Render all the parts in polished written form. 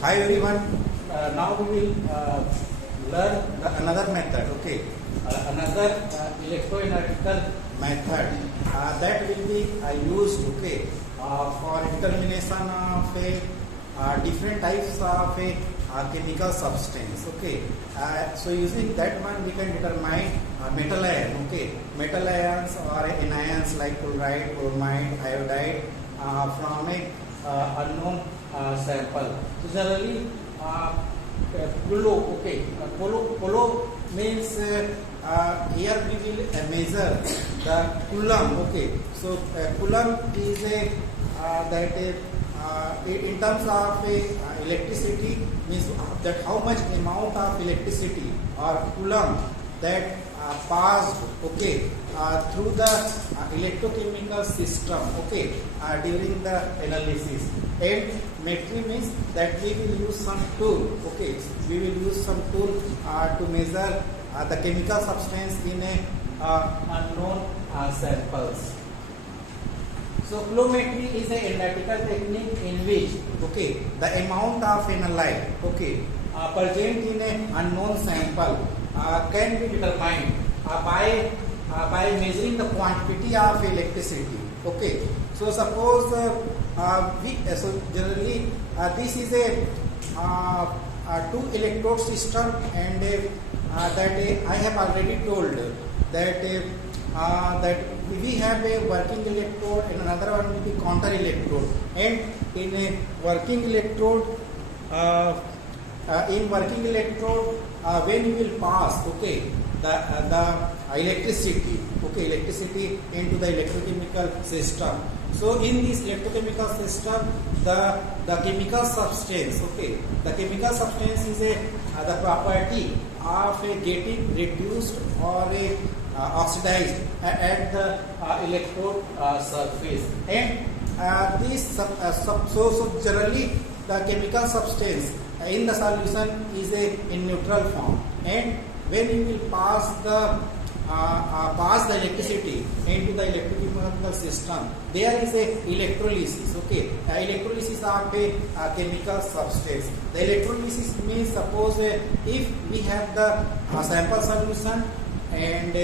Hi everyone. Now we will learn another method. Okay, another electroanalytical method that will be used. Okay, for determination of different types of chemical substance. Okay, so using that one we can determine metal ion. Okay, metal ions or anions like chloride, bromide, iodide from a unknown sample. So generally Polo, okay, polo means here we will measure the coulomb. Okay, so coulomb is a in terms of electricity, means that how much amount of electricity or coulomb that passed, okay, through the electrochemical system, okay, during the analysis. And metry means that we will use some tool, okay, we will use some tool to measure the chemical substance in a unknown samples. So coulometry is an analytical technique in which, okay, the amount of analyte, okay, present in an unknown sample can be determined by measuring the quantity of electricity. Okay, so suppose so generally this is a two electrode system, and that I have already told that that we have a working electrode and another one will be counter electrode. And in a working electrode, when you will pass, okay, the electricity, okay, electricity into the electrochemical system. So in this electrochemical system, the chemical substance, okay, the chemical substance is the property of getting reduced or oxidized at the electrode surface. And so generally the chemical substance in the solution is in neutral form, and when you will pass the electricity into the electrochemical system, there is a electrolysis. Okay, electrolysis of a chemical substance. The electrolysis means, suppose if we have the sample solution, and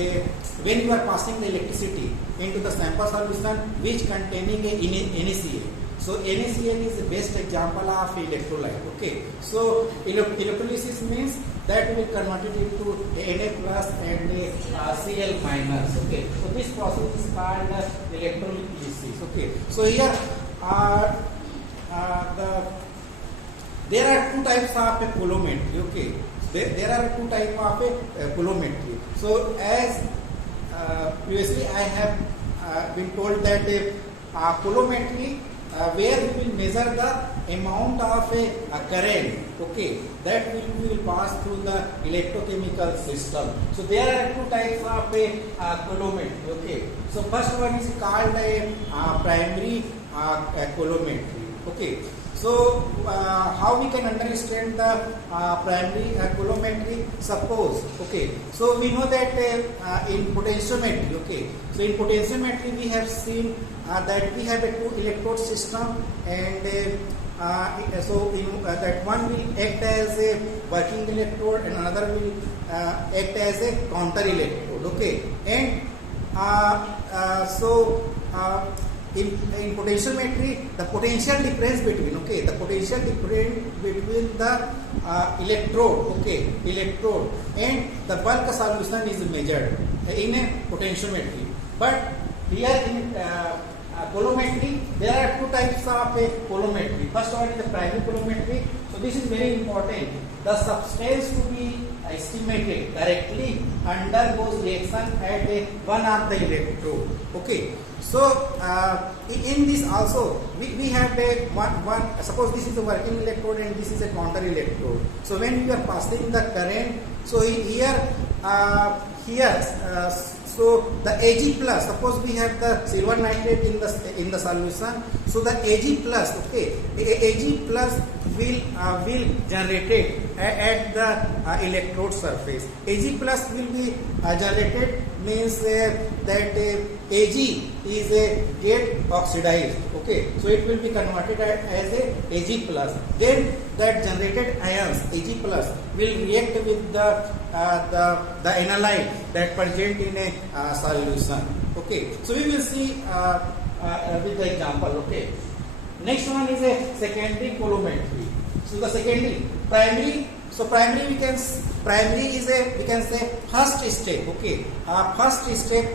when you are passing the electricity into the sample solution which containing a NaCl. So NaCl is the best example of electrolyte. Okay, so electrolysis means that will convert it into Na plus and Cl minus. Okay, so this process is called electrolysis. Okay, so here there are two types of coulometry. Okay, there are two types of coulometry. So as previously I have been told that coulometry where we will measure the amount of a current, okay, that we will pass through the electrochemical system. So there are two types of coulometry. Okay, so first one is called a primary coulometry. Okay, so how we can understand the primary coulometry? Suppose, okay, so we know that in potentiometry, okay, so in potentiometry we have seen that we have a two electrode system, and so that one will act as a working electrode and another will act as a counter electrode. Okay, and in potentiometry, the potential difference between, okay, the potential difference between the electrode, okay, electrode and the bulk solution is measured in a potentiometry. But here in coulometry, there are two types of coulometry. First one is the primary coulometry. So this is very important. The substance to be estimated directly undergoes reaction at one of the electrode. Okay, so in this also we have a one. Suppose this is a working electrode and this is a counter electrode. So when you are passing the current, so here so the Ag plus, suppose we have the silver nitrate in the solution, so the Ag plus, okay, Ag plus will generated at the electrode surface. Ag plus will be generated means that Ag is get oxidized. Okay. Okay, so it will be converted as a Ag plus. Then that generated ions Ag plus will react with the analyte that present in a solution. Okay, so we will see with the example. Okay, next one is a secondary colorimetry. So the secondary, primary. So primary primary is we can say first step. Okay, first step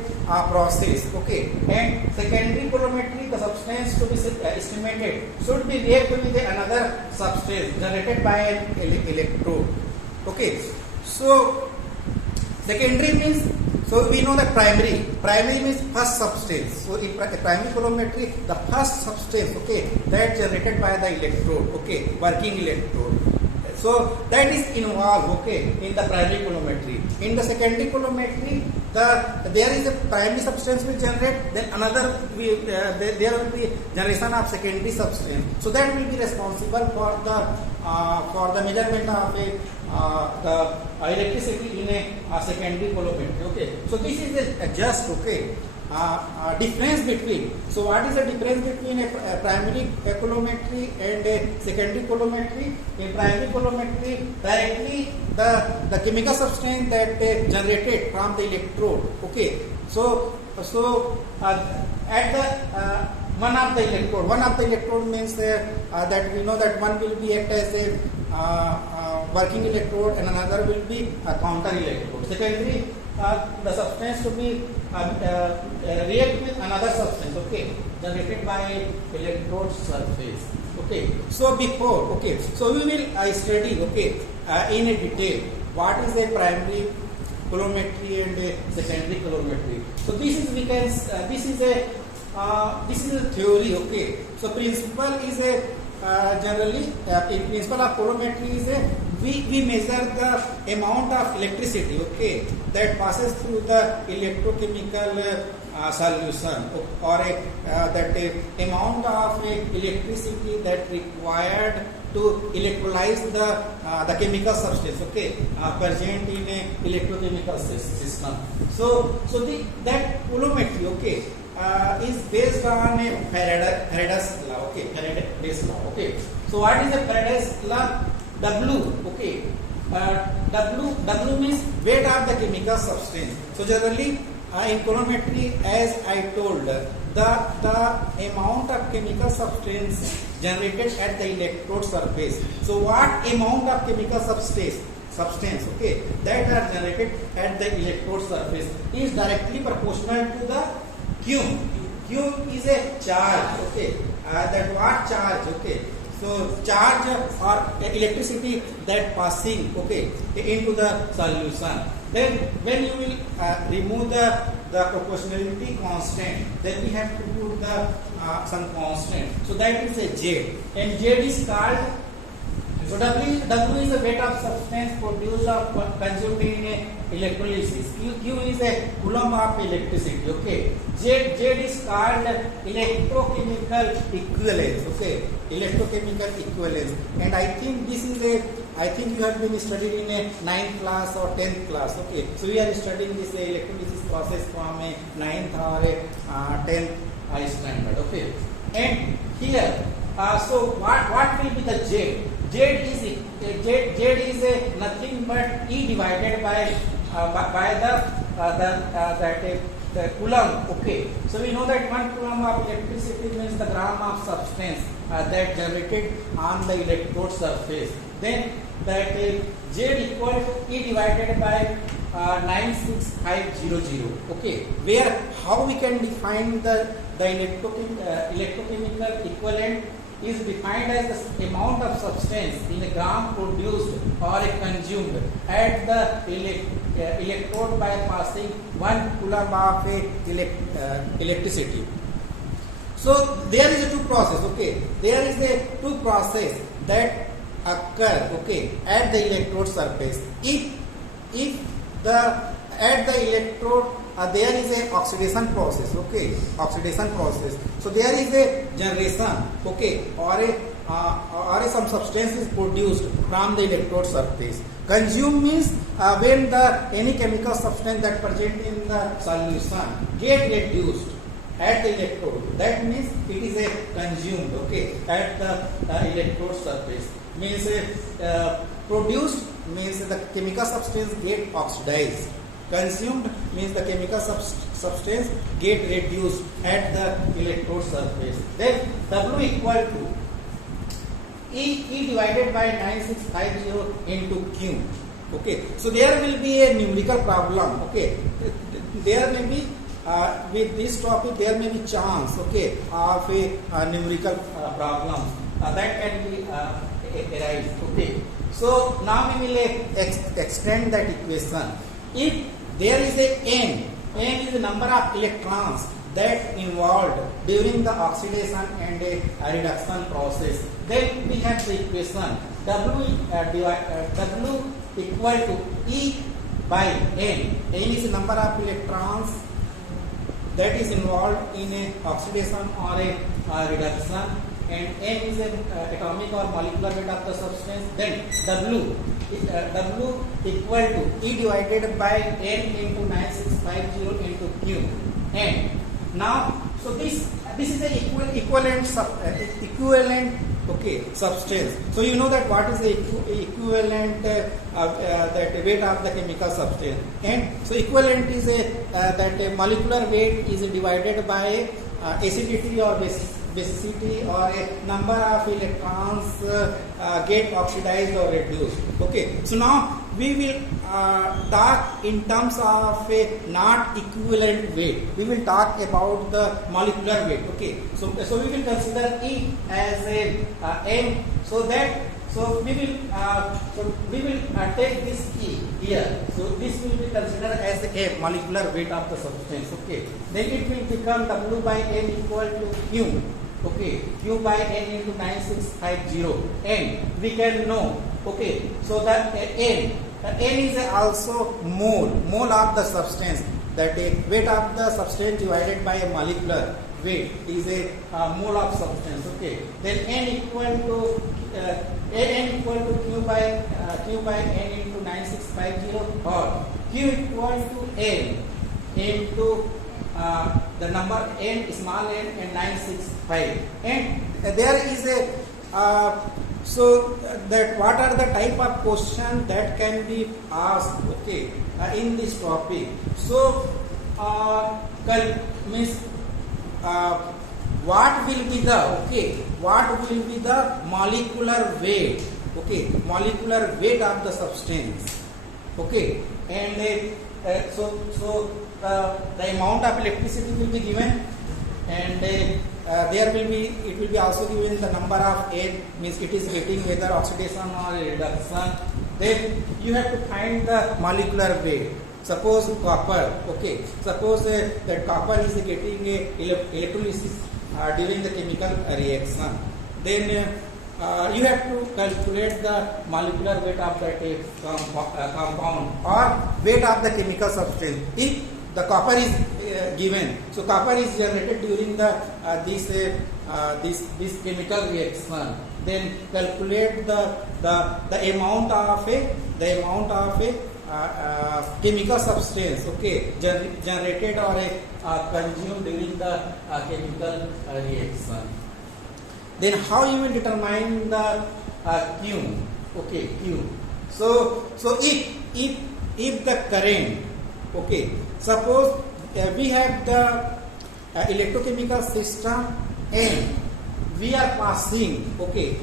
process. Okay, and secondary colorimetry, the substance to be estimated should be reacted with another substance generated by an electrode. Okay, so secondary means, so we know that primary means first substance. So in primary colorimetry, the first substance, okay, that generated by the electrode, okay, working electrode. So that is involved, okay, in the primary colorimetry. In the secondary colorimetry, there is a primary substance will generate, then another there will be generation of secondary substance. So that will be responsible for the measurement of the electricity in a secondary colorimetry. Okay, so this is a just difference between. So what is the difference between a primary colorimetry and a secondary colorimetry? In primary colorimetry, directly the chemical substance that generated from the electrode. Okay, so at the one of the electrode means that we know that one will be act as a working electrode and another will be a counter electrode. Secondary, the substance to be react with another substance, okay, generated by electrode surface. Okay, so before, okay, so we will study, okay, in a detail what is a primary colorimetry and a secondary colorimetry. So this is this is a theory. Okay, so principle is a generally in principle of colorimetry is a we measure the amount of electricity, okay, that passes through the electrochemical solution, or that amount of electricity that required to electrolyze the chemical substance, okay, present in a electrochemical system. So that colorimetry, okay, is based on a Faraday's law. Okay, Faraday's law. Okay, so what is the Faraday's law? W. Okay, W means weight of the chemical substance. So generally in colorimetry, as I told, the amount of chemical substance generated at the electrode surface. So what amount of chemical substance, okay, that are generated at the electrode surface is directly proportional to the Q. Q is a charge, okay, that what charge, okay. So charge or electricity that passing, okay, into the solution. Then when you will remove the proportionality constant, then we have to put the some constant. So that is a Z, and Z is called. So W is the weight of substance produced or consumed in electrolysis. Q is a coulomb of electricity. Okay. Z is called electrochemical equivalence. Okay. Electrochemical equivalence. And I think this is I think you have been studied in a 9th class or 10th class. Okay. So we are studying this electrolysis process from a 9th or a 10th standard. Okay. And here, so what will be the Z? Z is a nothing but E divided by the coulomb. Okay, so we know that 1 coulomb of electricity means the gram of substance that generated on the electrode surface. Then that Z equal E divided by 96500. Okay, where how we can define the electrochemical equivalent is defined as the amount of substance in a gram produced or consumed at the electrode by passing 1 coulomb of electricity. So there is a two process. Okay, there is a two process that occur, okay, at the electrode surface. If at the electrode there is a oxidation process, okay, oxidation process. So there is a generation, okay, or some substance is produced from the electrode surface. Consume means when any chemical substance that present in the solution get reduced, at the electrode. That means it is a consumed, okay, at the electrode surface. Means produced means the chemical substance get oxidized. Consumed means the chemical substance get reduced at the electrode surface. Then W equal to E divided by 9650 into Q. Okay, so there will be a numerical problem. Okay, there may be with this topic there may be chance, okay, of a numerical problem that can be arise. Okay, so now we will extend that equation. If there is a n is the number of electrons that involved during the oxidation and a reduction process, then we have the equation W equal to E by N. N is the number of electrons that is involved in a oxidation or a reduction, and N is an atomic or molecular weight of the substance. Then W equal to E divided by N into 9650 into Q. And now, so this is a equivalent okay substance. So you know that what is the equivalent that weight of the chemical substance, and so equivalent is that a molecular weight is divided by acidity or basicity or a number of electrons get oxidized or reduced. Okay, so now we will talk in terms of a not equivalent weight. We will talk about the molecular weight. Okay, so we will consider E as a M. So we will take this E here. So this will be considered as a molecular weight of the substance. Okay, then it will become W by N equal to Q. Okay, Q by N into 9650, and we can know. Okay, so that N is also mole of the substance. That a weight of the substance divided by a molecular weight is a mole of substance. Okay, then N equal to Q by N into 9650, or Q equal to N into the number N, small n, and 965. And there is a so that what are the type of question that can be asked, okay, in this topic. So means what will be the molecular weight, okay, molecular weight of the substance, okay, and so the amount of electricity will be given, and it will be also given the number of N, means it is getting whether oxidation or reduction. Then you have to find the molecular weight. Suppose copper, okay, suppose that copper is getting electrolysis during the chemical reaction. Then you have to calculate the molecular weight of that compound or weight of the chemical substance. If the copper is given, so copper is generated during the this chemical reaction. Then calculate the amount of a chemical substance, okay, generated or consumed during the chemical reaction. Then how you will determine the Q? Okay, Q. So if the current, okay, suppose we have the electrochemical system and we are passing, okay,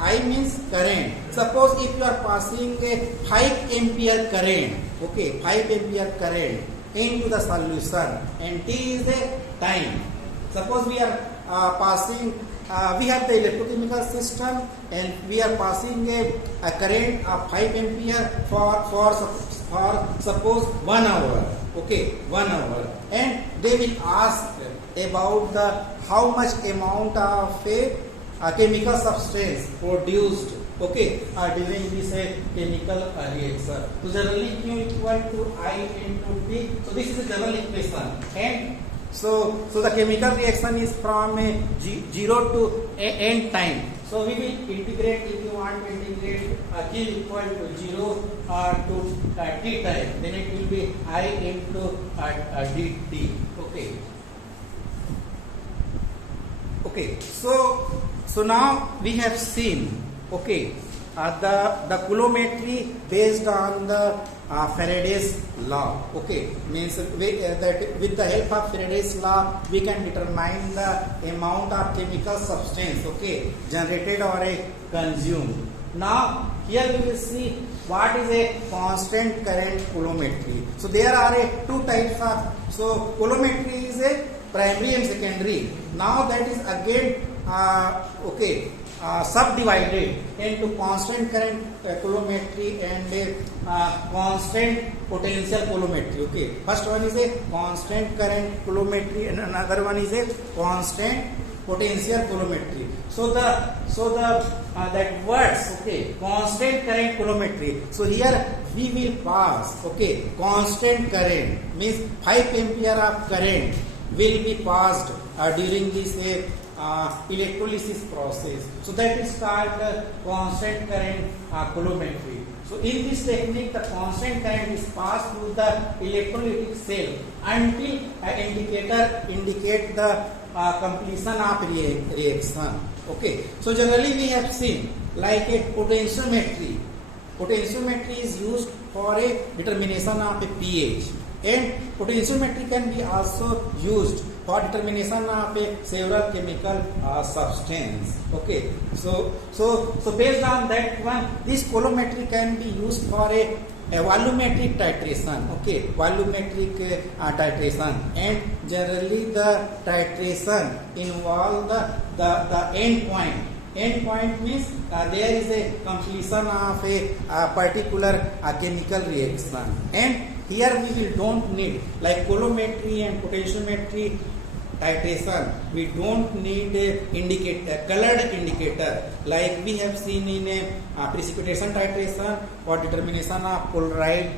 I means current. Suppose if you are passing a 5 ampere current, okay, 5 ampere current into the solution, and T is the time. Suppose we are passing, we have the electrochemical system and we are passing a current of 5 ampere for suppose 1 hour, okay, 1 hour, and they will ask about the how much amount of a chemical substance produced, okay, during this chemical reaction. So generally Q equal to I into T. So this is the general equation, and so the chemical reaction is from 0 to n time. So we will integrate, if you want to integrate Q equal to 0 to T time, then it will be I into dt. Okay. Okay, so now we have seen, okay, the coulometry based on the Faraday's law. Okay, means that with the help of Faraday's law we can determine the amount of chemical substance, okay, generated or consumed. Now here we will see what is a constant current coulometry. So there are two types of, so coulometry is a primary and secondary. Now that is again subdivided into constant current coulometry and constant potential coulometry. Okay, first one is a constant current coulometry and another one is a constant potential coulometry. So the that words, okay, constant current coulometry. So here we will pass, okay, constant current means 5 ampere of current will be passed during this electrolysis process. So that is called constant current coulometry. So in this technique, the constant current is passed through the electrolytic cell until indicator indicate the completion of reaction. Okay. So generally we have seen like a potentiometry. Potentiometry is used for a determination of a pH, and potentiometry can be also used for determination of a several chemical substance. Okay, so based on that one, this coulometry can be used for a volumetric titration. Okay, volumetric titration, and generally the titration involve the end point. End point means there is a completion of a particular chemical reaction, and here we will don't need like coulometry and potentiometry titration. We don't need a colored indicator like we have seen in a precipitation titration for determination of chloride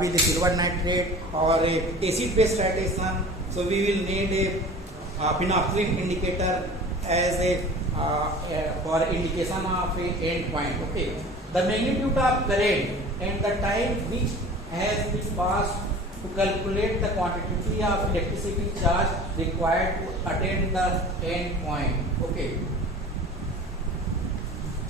with silver nitrate or a acid base titration. So we will need a phenolphthalein indicator as a for indication of a end point. Okay, the magnitude of current and the time which has been passed to calculate the quantity of electricity charge required to attain the end point. Okay.